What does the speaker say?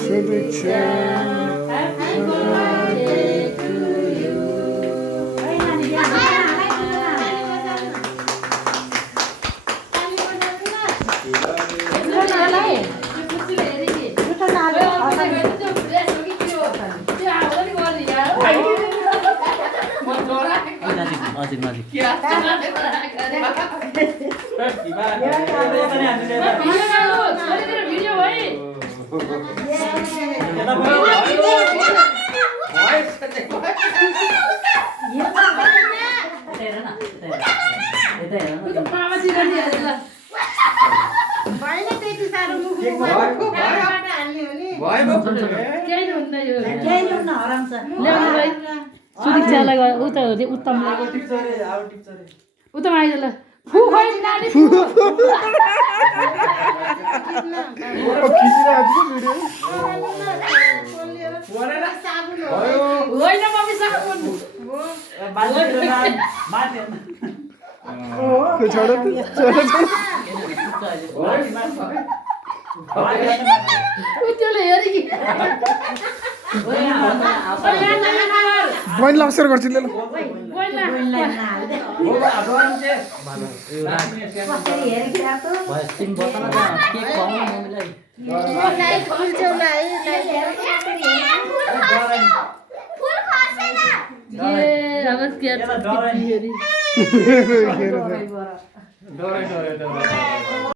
शुभेच्छा सुदीक्षालाई उत्तमलाई उत्तम आइज ल फु खोइ नानी फु होइन मम्मी साबुन त्यसले हेरि कि बहिनी नमस्कार गर्छु ल नमस्कार